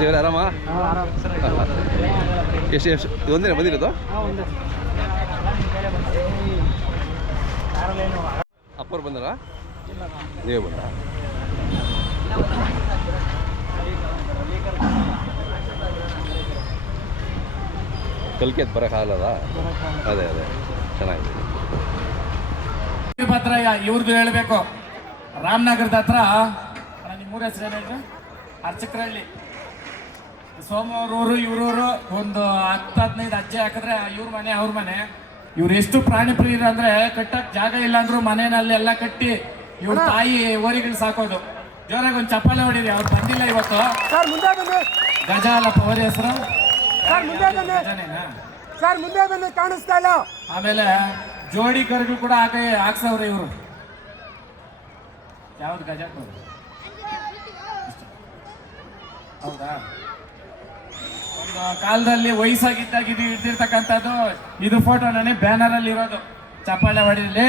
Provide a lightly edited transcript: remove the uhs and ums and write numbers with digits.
ಅಜಯ್ ಆರಾಮ? ಎಷ್ಟು ಒಂದಿನ ಬಂದಿರೋದು? ಅಪ್ಪರು ಬಂದಾರ? ನೀವೇ ಬಂದ? ಕಲ್ಕೆ ಬರೋಕ್ಕಾಗಲ್ಲ. ಅದೇ ಚೆನ್ನಾಗಿದೆ. ಪತ್ರ ಇವ್ರದ್ದು ಹೇಳಬೇಕು. ರಾಮನಗರದ ಹತ್ರ ನಿಮ್ಮೂರ ಹೆಸರು ಏನಾಯ್ತು? ಅರ್ಚಕರಹಳ್ಳಿ. ಸೋಮವಾರೂರು ಇವರೂರು ಒಂದು 10-15 ಅಜ್ಜೆ ಹಾಕಿದ್ರೆ ಇವ್ರ ಮನೆ ಅವ್ರ ಮನೆ. ಇವ್ರು ಎಷ್ಟು ಪ್ರಾಣಿ ಪ್ರಿಯರು ಅಂದ್ರೆ ಕಟ್ಟಕ್ ಜಾಗ ಇಲ್ಲ ಅಂದ್ರು ಮನೆಯಲ್ಲಿ ಎಲ್ಲ ಕಟ್ಟಿ ಇವ್ರ ತಾಯಿ ಓರಿಗಳು ಸಾಕೋದು. ಜೋರಾಗಿ ಒಂದು ಚಪ್ಪಾಳೆ ಹೊಡಿರಿ. ಅವ್ರು ಬಂದಿಲ್ಲ ಇವತ್ತು. ಗಜ ಅಲ್ಲಪ್ಪ ಅವ್ರ ಹೆಸರು? ಮುಂದೆ ಬಂದು ಕಾಣಿಸ್ತಾ ಇಲ್ಲ. ಆಮೇಲೆ ಜೋಡಿ ಕರುಗಳು ಕೂಡ ಹಾಕ್ಸವ್ರೆ ಇವರು. ಯಾವ್ದು ಗಜ? ಹೌದಾ? ಒಂದು ಕಾಲದಲ್ಲಿ ವಯಸ್ಸಾಗಿದ್ದಾಗ ಇದು ಇದ್ದಿರ್ತಕ್ಕಂಥದ್ದು. ಇದು ಫೋಟೋ ನನಗೆ ಬ್ಯಾನರ್ ಅಲ್ಲಿ ಇರೋದು. ಚಪ್ಪಾಳೆ ಹೊಡಿಲಿ.